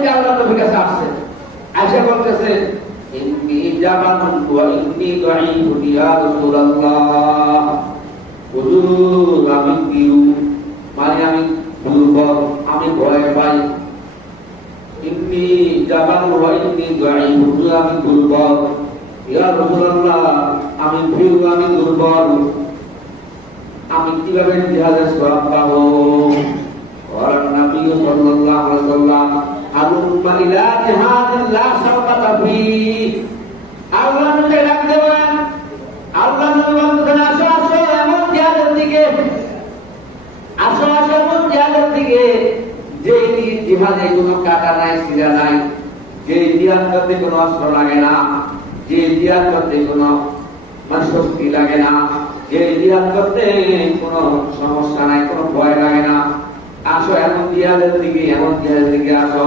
ব্যক্তি আল্লাহ নবীর কাছে আসছে, আয়েশা বলতেছে ইন্নী জাবানুন ওয়া ইন্নী দাঈফুন ইয়া রাসূলুল্লাহ। হুজুর আমি কিউ, মানে আমি দুর্বল, আমি ভয় পাই। ইন্নী জাবানুন ওয়া ইন্নী দাঈফুন, হুজুর আমি দুর্বল। ইয়া রাসূলুল্লাহ আমি ভীরু, আমি দুর্বল, আমি কিভাবে জিহাদের সওয়াব পাবো? ওয়ার নবী সাল্লাল্লাহু আলাইহি ওয়াসাল্লাম আলুম্মা ইলা জিহাদিন লা শাওকাতা ফি। আল্লাহ নবী ডাক দেবেন, আল্লাহ নবী বলতেন আসো আসো এমন জিহাদের দিকে, আসো আসো এমন জিহাদের দিকে যে জিহাদে কোনো কাটা নাই, সিরা নাই, যে জিহাদ করতে কোনো অস্ত্র লাগে না, যে জিহাদ করতে কোনো শক্তি লাগে না, যে জিহাদ করতে কোনো সমস্যা নাই, কোনো ভয় লাগে না। আসো এমন জিহাদের দিকে, এমন জিহাদের দিকে আসো।